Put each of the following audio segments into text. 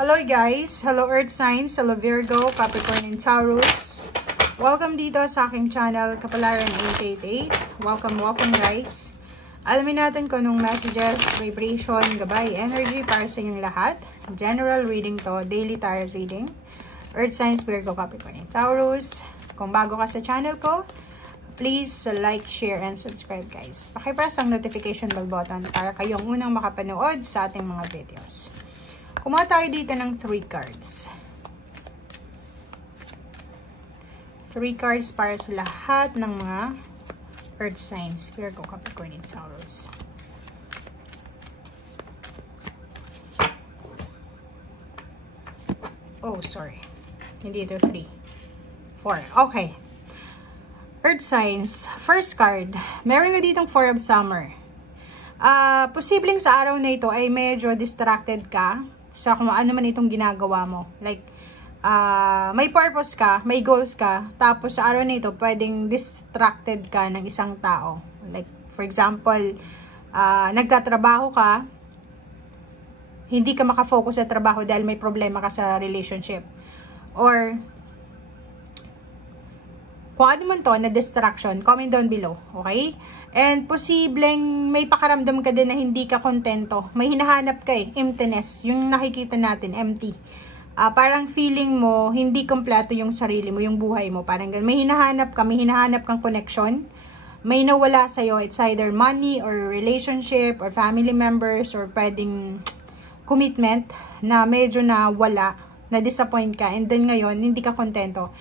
Hello guys! Hello Earth Signs, hello Virgo, Capricorn, and Taurus. Welcome dito sa aking channel, Kapalaran 888. Welcome guys. Alamin natin kung anong messages, vibration, gabay, energy para sa inyong lahat. General reading to, daily tarot reading. Earth Signs, Virgo, Capricorn, and Taurus. Kung bago ka sa channel ko, please like, share, and subscribe guys. Pakipress ang notification bell button para kayong unang makapanood sa ating mga videos. Kumuha tayo dito ng 3 cards. 3 cards para sa lahat ng mga Earth Signs, Virgo, Capricorn, and Taurus. Oh, sorry. Hindi ito 3. 4. Okay. Earth Signs. First card. Meron nga ditong 4 of Summer. Posibleng sa araw na ito ay medyo distracted ka sa kung ano man itong ginagawa mo. Like, may purpose ka, may goals ka, tapos sa araw na ito, pwedeng distracted ka ng isang tao. Like, for example, nagtatrabaho ka, hindi ka makafocus sa trabaho dahil may problema ka sa relationship. Or, kung ano man to, na distraction, comment down below, okay? And posibleng may pakaramdam ka din na hindi ka kontento. May hinahanap ka emptiness. Yung nakikita natin, empty. Parang feeling mo, hindi kompleto yung sarili mo, yung buhay mo. Parang may hinahanap ka, may hinahanap kang connection. May nawala sa'yo. It's either money or relationship or family members or pwedeng commitment na medyo nawala, na-disappoint ka. And then ngayon, hindi ka kontento.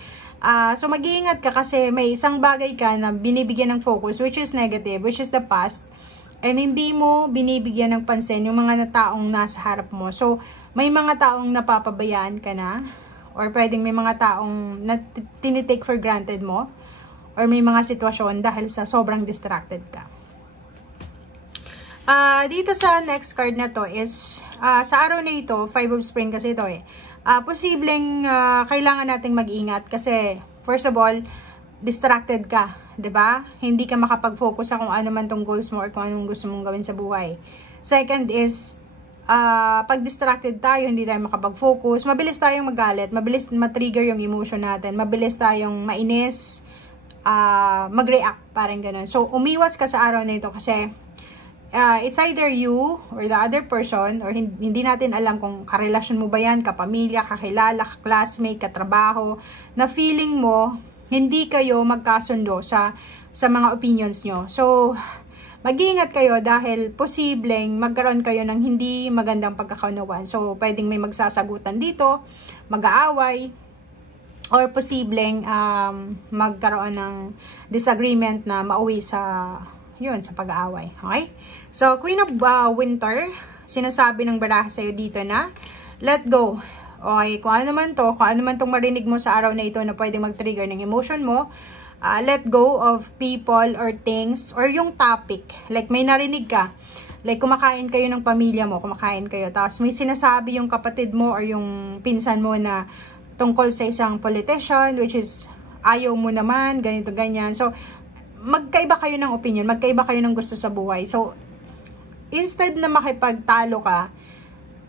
So mag-iingat ka kasi may isang bagay ka na binibigyan ng focus which is negative, which is the past, and hindi mo binibigyan ng pansin yung mga taong nasa harap mo. So may mga taong napapabayaan ka na, or pwedeng may mga taong na tinitake for granted mo, or may mga sitwasyon dahil sa sobrang distracted ka. Dito sa next card na to is sa araw na ito, 5 of Spring kasi ito posibleng kailangan nating mag-ingat kasi first of all, distracted ka, 'di ba? Hindi ka makapag-focus sa kung ano man tong goals mo or kung anong gusto mong gawin sa buhay. Second is pag distracted tayo, hindi tayo makapag-focus, mabilis tayong magalit, mabilis ma-trigger yung emotion natin, mabilis tayong mainis, mag-react, parang ganun. So umiwas ka sa araw na ito kasi it's either you or the other person, or hindi natin alam kung karelasyon mo ba yan, kapamilya, kakilala, classmate, katrabaho, na feeling mo hindi kayo magkasundo sa mga opinions nyo. So mag-iingat kayo dahil posibleng magkaroon kayo ng hindi magandang pagkakaunawan. So pwedeng may magsasagutan dito, mag-aaway, or posibleng magkaroon ng disagreement na mauwi sa sa pag-aaway. Okay? So, Queen of Winter, sinasabi ng baraha sa'yo dito na, let go. Okay, kung ano man tong marinig mo sa araw na ito na pwede mag-trigger ng emotion mo, let go of people or things, or yung topic. Like, may narinig ka. Like, kumakain kayo ng pamilya mo, tapos may sinasabi yung kapatid mo or yung pinsan mo na tungkol sa isang politician, which is, ayaw mo naman, ganito, ganyan. So, magkaiba kayo ng opinion, magkaiba kayo ng gusto sa buhay. So, instead na makipagtalo ka,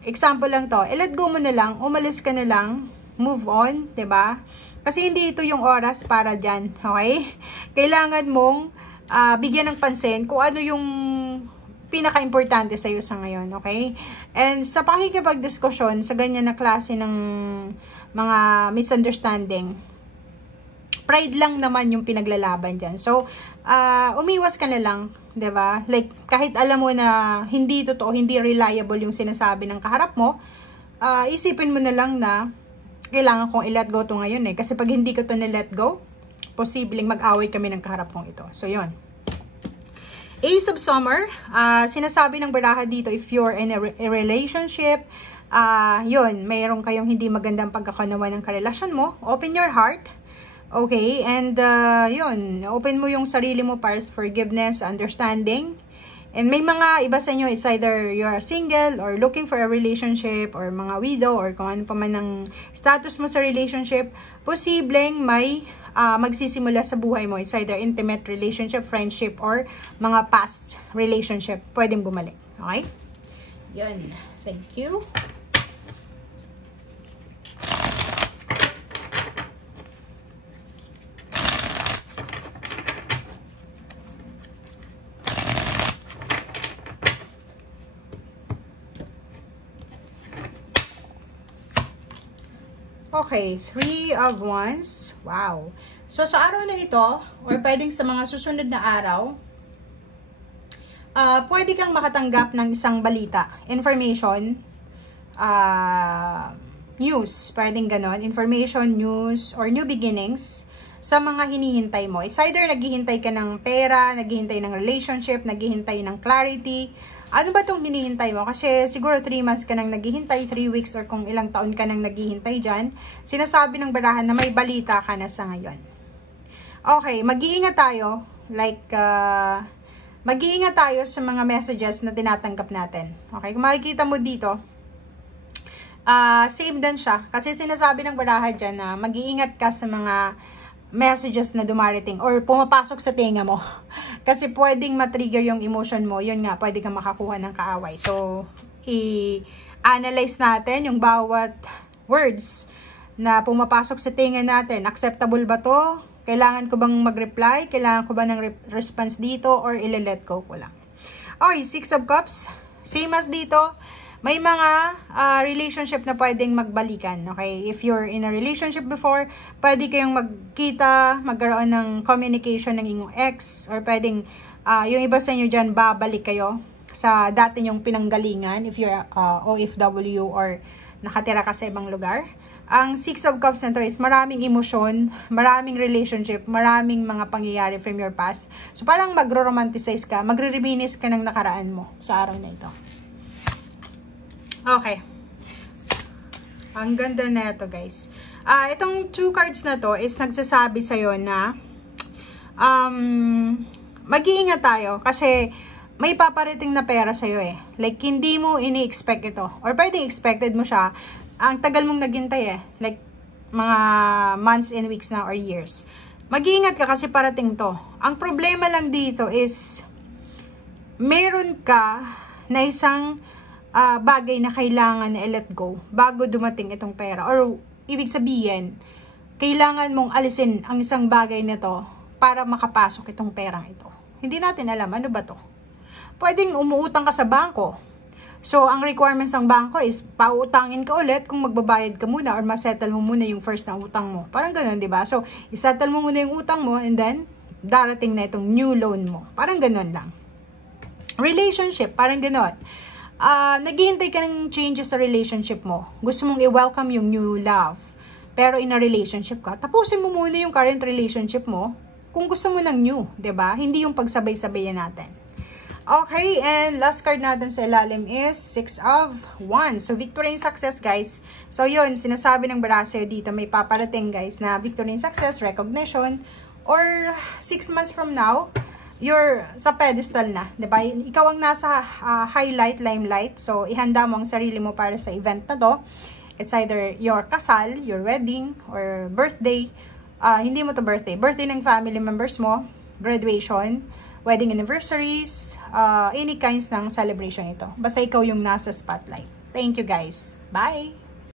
example lang to, let go mo na lang, umalis ka na lang, move on, 'di ba? Kasi hindi ito yung oras para diyan, okay? Kailangan mong bigyan ng pansin kung ano yung pinaka-importante sa iyo sa ngayon, okay? And sa pakikipagdiskusyon sa ganyan na klase ng mga misunderstanding, pride lang naman yung pinaglalaban dyan. So, umiwas ka na lang, 'di ba? Like, kahit alam mo na hindi totoo, hindi reliable yung sinasabi ng kaharap mo, isipin mo na lang na kailangan kong i-let go to ngayon Kasi pag hindi ko to na-let go, posibleng mag-away kami ng kaharap kong ito. So, yon. Ace of Summer, sinasabi ng baraha dito, if you're in a relationship, mayroon kayong hindi magandang pagkakaunawan ng karelasyon mo, open your heart. Okay, and open mo yung sarili mo para sa forgiveness, understanding. And may mga iba sa inyo, it's either you're single or looking for a relationship, or mga widow, or kung ano pa man ang status mo sa relationship, posibleng may magsisimula sa buhay mo. It's either intimate relationship, friendship, or mga past relationship. Pwedeng bumalik. Okay? Yun. Thank you. Okay, 3 of Wands. Wow. So, sa araw na ito, or pwedeng sa mga susunod na araw, pwede kang makatanggap ng isang balita, information, news, pwedeng ganon, information, news, or new beginnings sa mga hinihintay mo. It's either naghihintay ka ng pera, naghihintay ng relationship, naghihintay ng clarity. Ano ba itong hinihintay mo? Kasi siguro 3 months ka nang naghihintay, 3 weeks, or kung ilang taon ka nang naghihintay dyan, sinasabi ng barahan na may balita ka na sa ngayon. Okay, mag-iingat tayo. Like, mag-iingat tayo sa mga messages na tinatanggap natin. Okay, kung makikita mo dito, save din siya. Kasi sinasabi ng barahan dyan na mag-iingat ka sa mga messages na dumarating or pumapasok sa tenga mo. Kasi pwedeng matrigger yung emotion mo. Yun nga, pwede kang makakuha ng kaaway. So, i-analyze natin yung bawat words na pumapasok sa tenga natin. Acceptable ba to? Kailangan ko bang mag-reply? Kailangan ko ba ng response dito? Or ile-let go ko lang? Okay, 6 of Cups. Same as dito. May mga relationship na pwedeng magbalikan, okay? If you're in a relationship before, pwede kayong magkita, magkaroon ng communication ng inyong ex, or pwedeng yung iba sa inyo dyan, babalik kayo sa dati nyong pinanggalingan, if you're OFW or nakatira ka sa ibang lugar. Ang 6 of Cups na to is maraming emosyon, maraming relationship, maraming mga pangyayari from your past. So parang magro-romanticize ka, magre-reminisce ka ng nakaraan mo sa araw na ito. Okay. Ang ganda na ito, guys. Itong 2 cards na to is nagsasabi sa'yo na mag-iingat tayo kasi may paparating na pera sa'yo eh. Like, hindi mo ini-expect ito. Or pwedeng expected mo siya. Ang tagal mong naghintay eh. Like, mga months and weeks na or years. Mag-iingat ka kasi parating to. Ang problema lang dito is meron ka na isang bagay na kailangan na i-let go bago dumating itong pera. Or, ibig sabihin, kailangan mong alisin ang isang bagay nito para makapasok itong perang ito. Hindi natin alam, ano ba to? Pwedeng umuutang ka sa bangko. So, ang requirements ng bangko is, pautangin ka ulit kung magbabayad ka muna or masettle mo muna yung first na utang mo. Parang ganun, di ba? So, isettle mo muna yung utang mo and then, darating na itong new loan mo. Parang ganun lang. Relationship, parang ganun. Naghihintay ka ng changes sa relationship mo. Gusto mong i-welcome yung new love. Pero in a relationship ka, tapusin mo muna yung current relationship mo kung gusto mo ng new, 'di ba? Hindi yung pagsabay-sabayan natin. Okay, and last card natin sa ilalim is 6 of Wands. So, victory and success, guys. So, yun, sinasabi ng baraha dito, may paparating, guys, na victory and success, recognition, or 6 months from now, you're sa pedestal na, 'di ba? Ikaw ang nasa highlight, limelight. So, ihanda mo ang sarili mo para sa event na to. It's either your kasal, your wedding, or birthday. Hindi mo to birthday. Birthday ng family members mo, graduation, wedding anniversaries, any kinds ng celebration ito. Basta ikaw yung nasa spotlight. Thank you, guys. Bye!